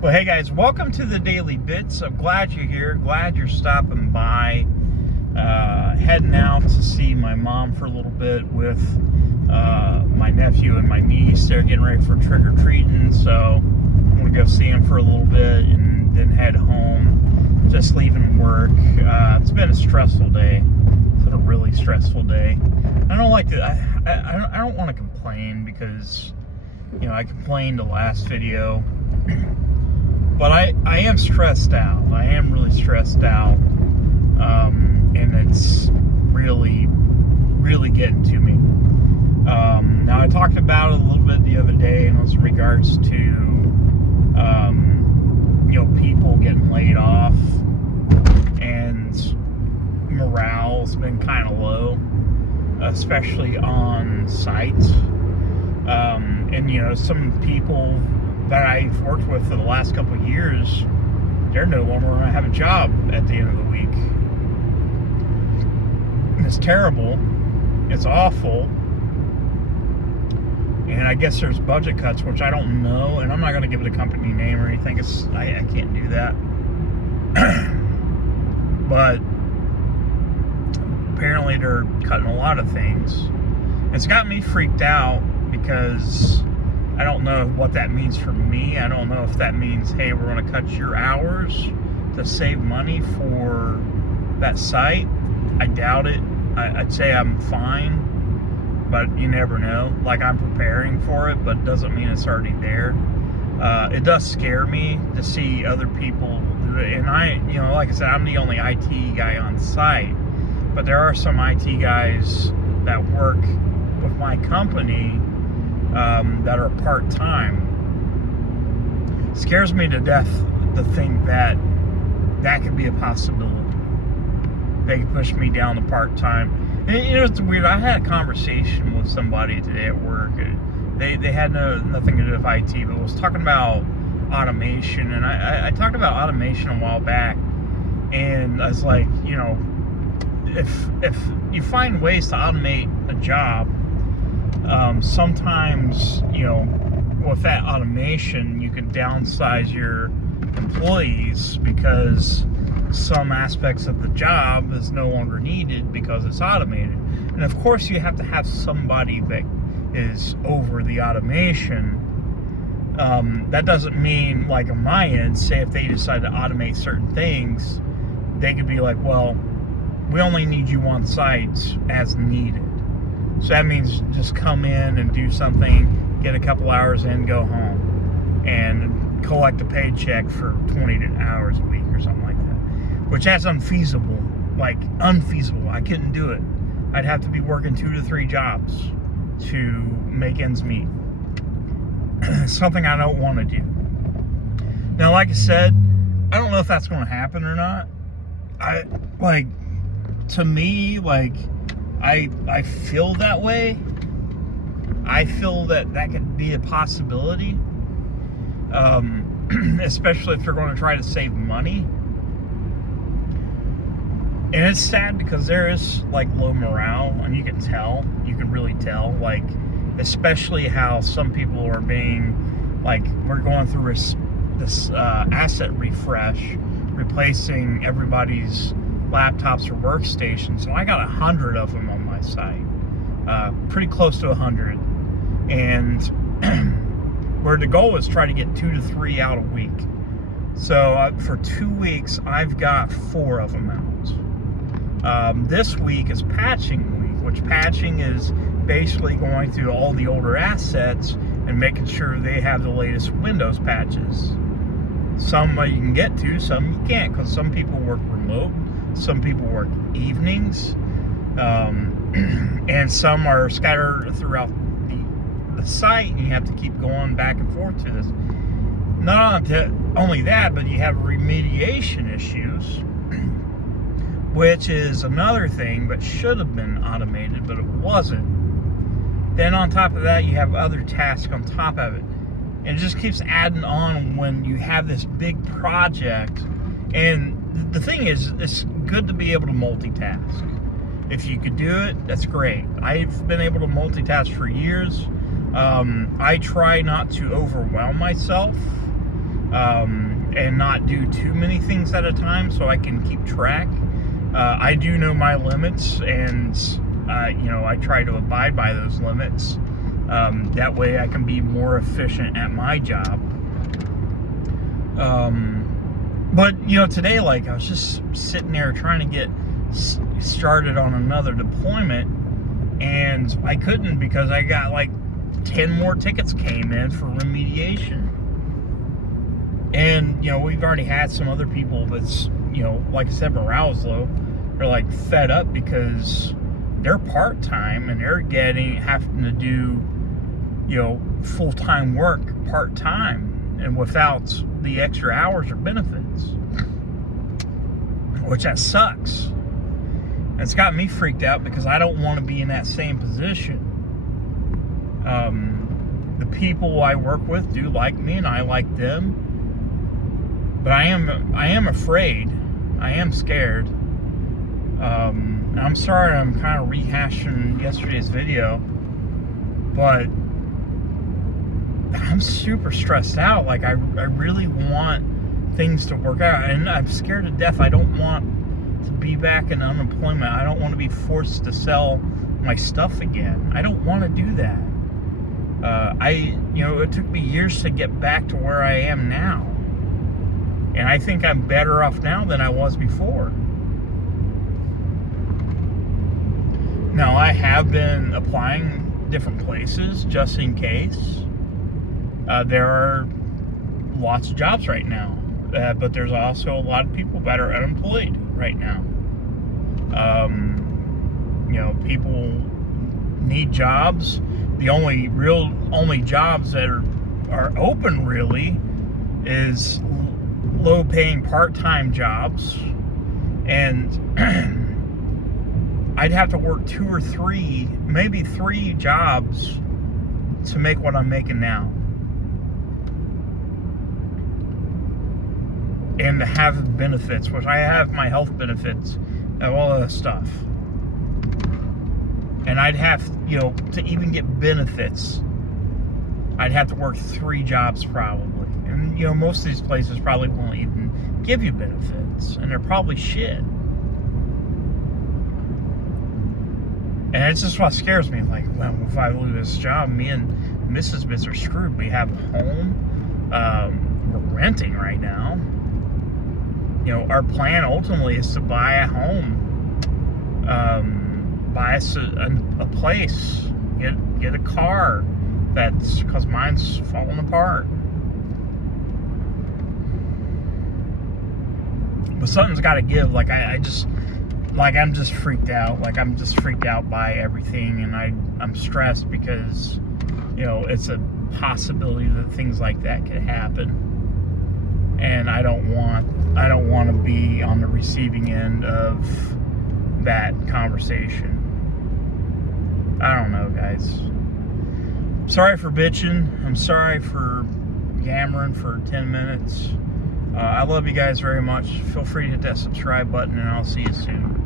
Well, hey guys, welcome to the Daily Bits. I'm glad you're here. Glad you're stopping by. Heading out to see my mom for a little bit with my nephew and my niece. They're getting ready for trick-or-treating, so I'm going to go see them for a little bit and then head home. Just leaving work. It's been a stressful day. It's been a really stressful day. I don't like to. I don't want to complain because, you know, I complained the last video. But I am stressed out. I am really stressed out. And it's really, really getting to me. Now, I talked about it a little bit the other day, and it was in regards to, people getting laid off. And morale's been kind of low, especially on sites. Some people that I've worked with for the last couple of years, they're no longer going to have a job at the end of the week. And it's terrible. It's awful. And I guess there's budget cuts, which I don't know, and I'm not going to give it a company name or anything. I can't do that. But apparently they're cutting a lot of things. It's got me freaked out because I don't know what that means for me. I don't know if that means, hey, we're going to cut your hours to save money for that site. I doubt it. I'd say I'm fine, but you never know. Like, I'm preparing for it, but it doesn't mean it's already there. It does scare me to see other people do it. And like I said, I'm the only IT guy on site, but there are some IT guys that work with my company that are part-time. Scares me to death to think that could be a possibility. They could push me down to part-time. And it's weird. I had a conversation with somebody today at work. They had nothing to do with IT, but was talking about automation. And I talked about automation a while back, and I was like, if you find ways to automate a job, sometimes, with that automation, you can downsize your employees because some aspects of the job is no longer needed because it's automated. And of course, you have to have somebody that is over the automation. That doesn't mean, like on my end, say if they decide to automate certain things, they could be like, well, we only need you on site as needed. So that means just come in and do something, get a couple hours in, go home, and collect a paycheck for 20 hours a week or something like that. Which that's unfeasible. Like, unfeasible. I couldn't do it. I'd have to be working 2 to 3 jobs to make ends meet. Something I don't want to do. Now, like I said, I don't know if that's going to happen or not. To me, I feel that way. I feel that could be a possibility. Especially if they're going to try to save money. And it's sad because there is, low morale, and you can really tell, especially how some people are being, we're going through this asset refresh, replacing everybody's laptops or workstations. So I got 100 of them on my site, pretty close to 100, and where the goal is try to get 2 to 3 out a week. So for 2 weeks, I've got 4 of them out. This week is patching week, which patching is basically going through all the older assets and making sure they have the latest Windows patches. Some you can get to, some you can't, because some people work remote, some people work evenings, and some are scattered throughout the site, and you have to keep going back and forth to this. Not only that, but you have remediation issues, which is another thing, but should have been automated, but it wasn't. Then on top of that, you have other tasks on top of it. And it just keeps adding on when you have this big project. And the thing is, it's good to be able to multitask. If you could do it, that's great. I've been able to multitask for years. I try not to overwhelm myself. and not do too many things at a time so I can keep track. I do know my limits, and I try to abide by those limits. That way I can be more efficient at my job. But today, like, I was just sitting there trying to get started on another deployment, and I couldn't because I got like 10 more tickets came in for remediation. And we've already had some other people that's like I said, morale is low. They're like fed up because they're part-time and they're having to do full-time work part-time and without the extra hours or benefits, which that sucks. It's got me freaked out because I don't want to be in that same position. The people I work with do like me and I like them, but I am afraid. I am scared. I'm sorry I'm kind of rehashing yesterday's video, but I'm super stressed out. Like, I really want things to work out, and I'm scared to death. I don't want to be back in unemployment. I don't want to be forced to sell my stuff again. I don't want to do that. It took me years to get back to where I am now, and I think I'm better off now than I was before. Now, I have been applying different places just in case. There are lots of jobs right now, but there's also a lot of people that are unemployed right now. People need jobs. The only jobs that are open really is low-paying part-time jobs, and I'd have to work 2 or 3, maybe 3 jobs to make what I'm making now. And to have benefits, which I have my health benefits and all that stuff. And I'd have, to even get benefits, I'd have to work 3 jobs probably. And, most of these places probably won't even give you benefits. And they're probably shit. And it's just what scares me. Like, well, if I lose this job, me and Mrs. Bits are screwed. We have a home. We're renting right now. Our plan ultimately is to buy a home. Buy us a place. Get a car. Because mine's falling apart. But something's got to give. Like, I'm just freaked out. Like, I'm just freaked out by everything, and I'm stressed because, it's a possibility that things like that could happen, and I don't want to be on the receiving end of that conversation. I don't know, guys. Sorry for bitching. I'm sorry for yammering for 10 minutes. I love you guys very much. Feel free to hit that subscribe button, and I'll see you soon.